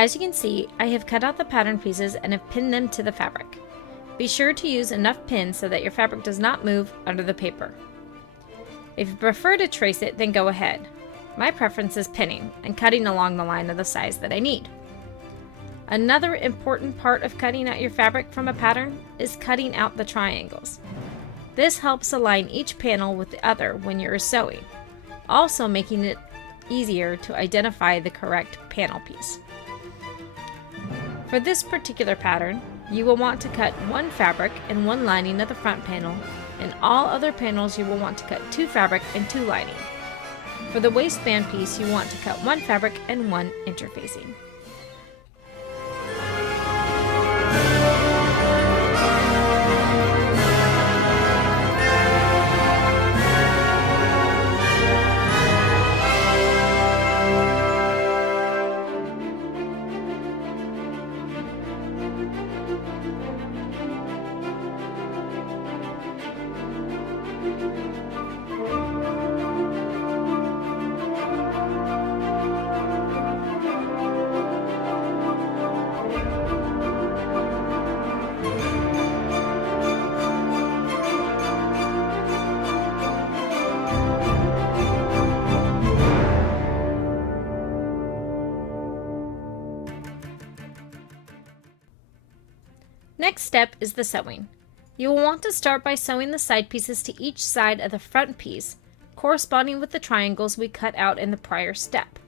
As you can see, I have cut out the pattern pieces and have pinned them to the fabric. Be sure to use enough pins so that your fabric does not move under the paper. If you prefer to trace it, then go ahead. My preference is pinning and cutting along the line of the size that I need. Another important part of cutting out your fabric from a pattern is cutting out the triangles. This helps align each panel with the other when you're sewing, also making it easier to identify the correct panel piece. For this particular pattern, you will want to cut one fabric and one lining of the front panel, and all other panels you will want to cut two fabric and two lining. For the waistband piece, you want to cut one fabric and one interfacing. Next step is the sewing. You will want to start by sewing the side pieces to each side of the front piece, corresponding with the triangles we cut out in the prior step.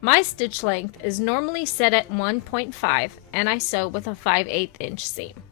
My stitch length is normally set at 1.5 and I sew with a 5/8 inch seam.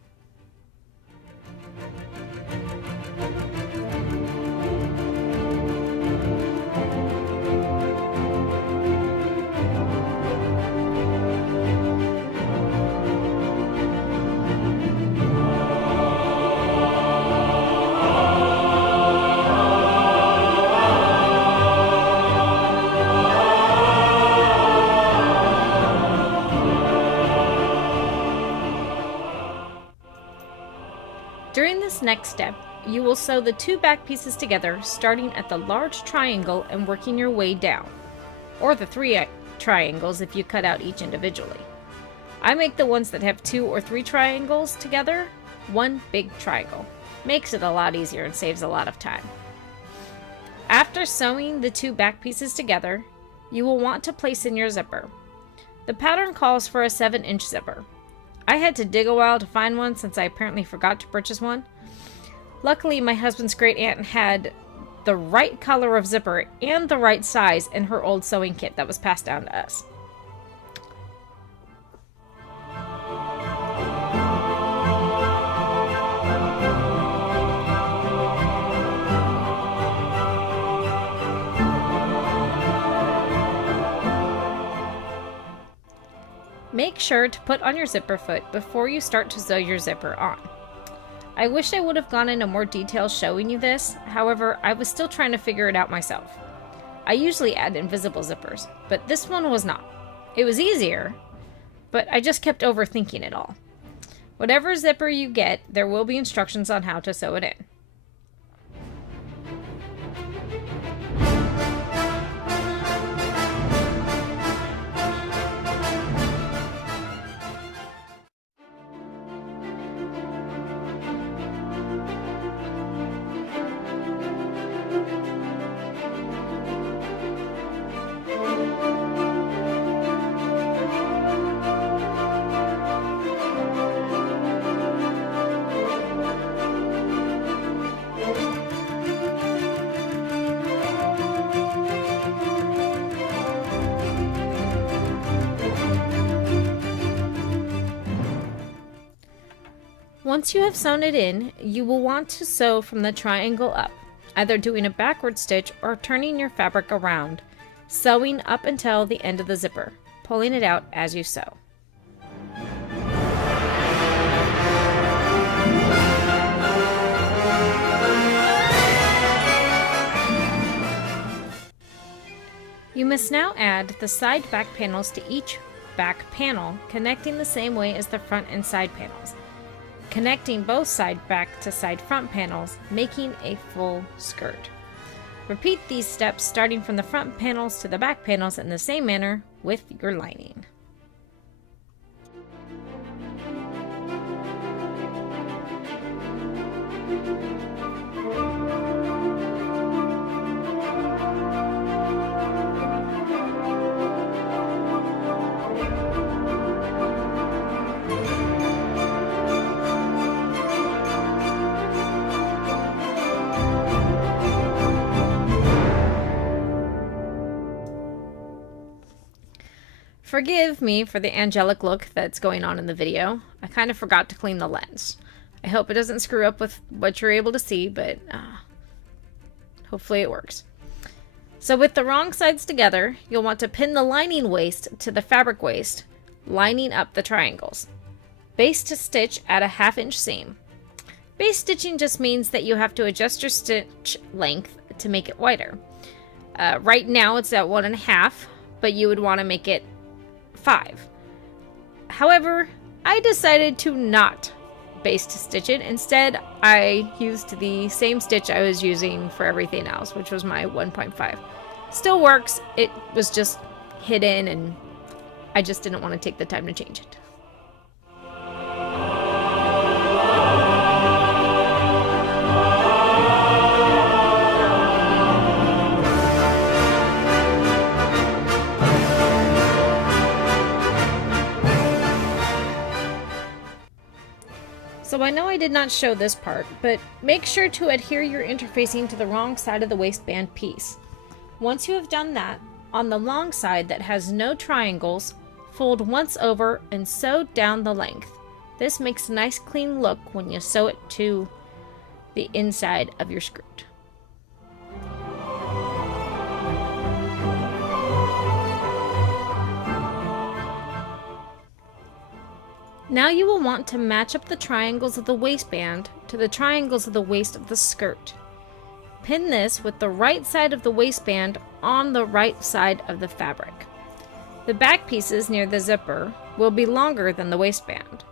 During this next step, you will sew the two back pieces together, starting at the large triangle and working your way down, or the three triangles if you cut out each individually. I make the ones that have 2 or 3 triangles together one big triangle. Makes it a lot easier and saves a lot of time. After sewing the two back pieces together, you will want to place in your zipper. The pattern calls for a 7-inch zipper. I had to dig a while to find one since I apparently forgot to purchase one. Luckily, my husband's great aunt had the right color of zipper and the right size in her old sewing kit that was passed down to us. Make sure to put on your zipper foot before you start to sew your zipper on. I wish I would have gone into more detail showing you this, however, I was still trying to figure it out myself. I usually add invisible zippers, but this one was not. It was easier, but I just kept overthinking it all. Whatever zipper you get, there will be instructions on how to sew it in. Once you have sewn it in, you will want to sew from the triangle up, either doing a backward stitch or turning your fabric around, sewing up until the end of the zipper, pulling it out as you sew. You must now add the side back panels to each back panel, connecting the same way as the front and side panels, connecting both side back to side front panels, making a full skirt. Repeat these steps starting from the front panels to the back panels in the same manner with your lining. Forgive me for the angelic look that's going on in the video. I kind of forgot to clean the lens. I hope it doesn't screw up with what you're able to see, but hopefully it works. So with the wrong sides together, you'll want to pin the lining waist to the fabric waist, lining up the triangles. Base to stitch at a 1/2 inch seam. Base stitching just means that you have to adjust your stitch length to make it wider. Right now it's at 1.5, but you would want to make it 5. However, I decided to not base to stitch it. Instead, I used the same stitch I was using for everything else, which was my 1.5. Still works, it was just hidden and I just didn't want to take the time to change it. So I know I did not show this part, but make sure to adhere your interfacing to the wrong side of the waistband piece. Once you have done that, on the long side that has no triangles, fold once over and sew down the length. This makes a nice clean look when you sew it to the inside of your skirt. Now you will want to match up the triangles of the waistband to the triangles of the waist of the skirt. Pin this with the right side of the waistband on the right side of the fabric. The back pieces near the zipper will be longer than the waistband.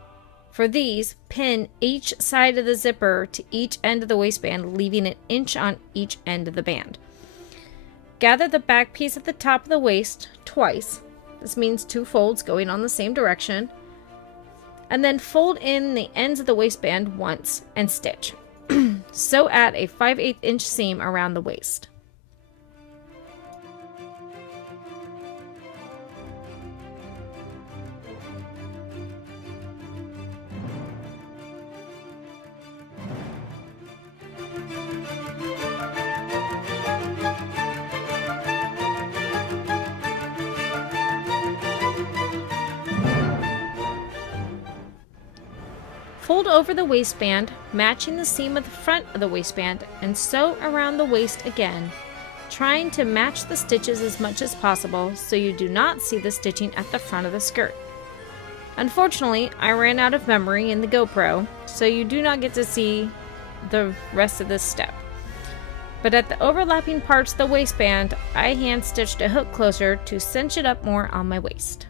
For these, pin each side of the zipper to each end of the waistband, leaving an inch on each end of the band. Gather the back piece at the top of the waist twice. This means 2 folds going on the same direction. And then fold in the ends of the waistband once and stitch. Sew at a 5/8 inch seam around the waist. Fold over the waistband, matching the seam of the front of the waistband, and sew around the waist again, trying to match the stitches as much as possible so you do not see the stitching at the front of the skirt. Unfortunately, I ran out of memory in the GoPro, so you do not get to see the rest of this step. But at the overlapping parts of the waistband, I hand stitched a hook closer to cinch it up more on my waist.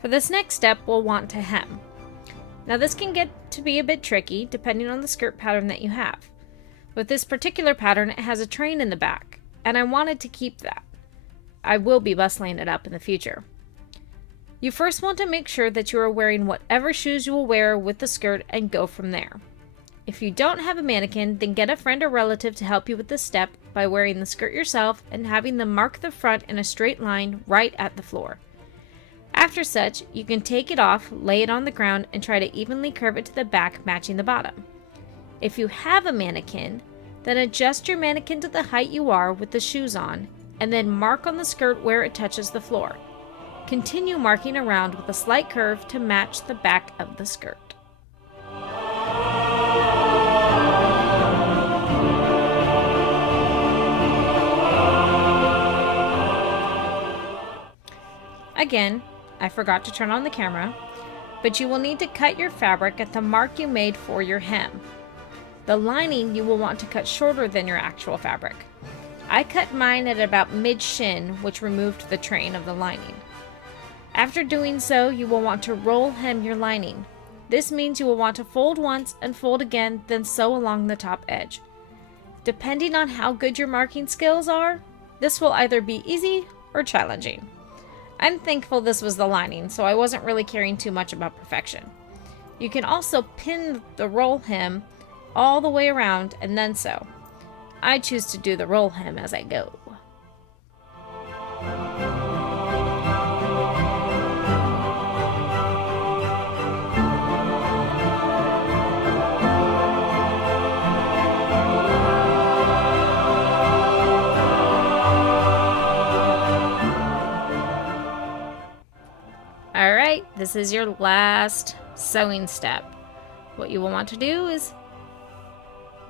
For this next step, we'll want to hem. Now this can get to be a bit tricky depending on the skirt pattern that you have. With this particular pattern, it has a train in the back, and I wanted to keep that. I will be bustling it up in the future. You first want to make sure that you are wearing whatever shoes you will wear with the skirt and go from there. If you don't have a mannequin, then get a friend or relative to help you with this step by wearing the skirt yourself and having them mark the front in a straight line right at the floor. After such, you can take it off, lay it on the ground, and try to evenly curve it to the back, matching the bottom. If you have a mannequin, then adjust your mannequin to the height you are with the shoes on, and then mark on the skirt where it touches the floor. Continue marking around with a slight curve to match the back of the skirt. Again, I forgot to turn on the camera, but you will need to cut your fabric at the mark you made for your hem. The lining you will want to cut shorter than your actual fabric. I cut mine at about mid-shin, which removed the train of the lining. After doing so, you will want to roll hem your lining. This means you will want to fold once and fold again, then sew along the top edge. Depending on how good your marking skills are, this will either be easy or challenging. I'm thankful this was the lining, so I wasn't really caring too much about perfection. You can also pin the roll hem all the way around and then sew. I choose to do the roll hem as I go. Alright, this is your last sewing step. What you will want to do is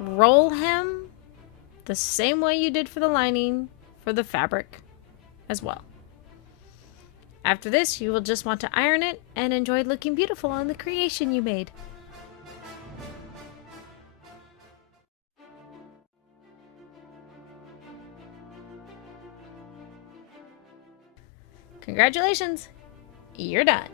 roll hem the same way you did for the lining for the fabric as well. After this, you will just want to iron it and enjoy looking beautiful on the creation you made. Congratulations! You're done.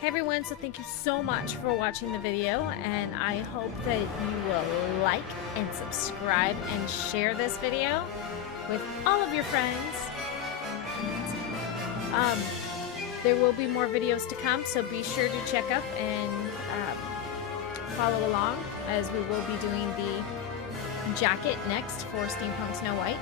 Hey everyone, so thank you so much for watching the video, and I hope that you will like and subscribe and share this video with all of your friends. There will be more videos to come, so be sure to check up and follow along, as we will be doing the jacket next for Steampunk Snow White.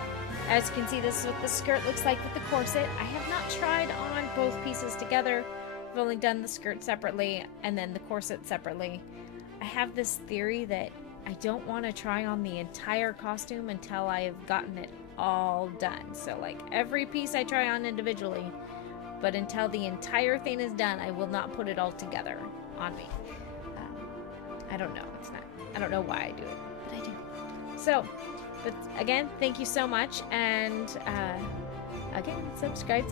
As you can see, this is what the skirt looks like with the corset. I have not tried on both pieces together. I've only done the skirt separately and then the corset separately. I have this theory that I don't want to try on the entire costume until I have gotten it all done. So like every piece I try on individually, but until the entire thing is done, I will not put it all together on me. I don't know. I don't know why I do it, but I do. So, but again, thank you so much, and again, subscribe.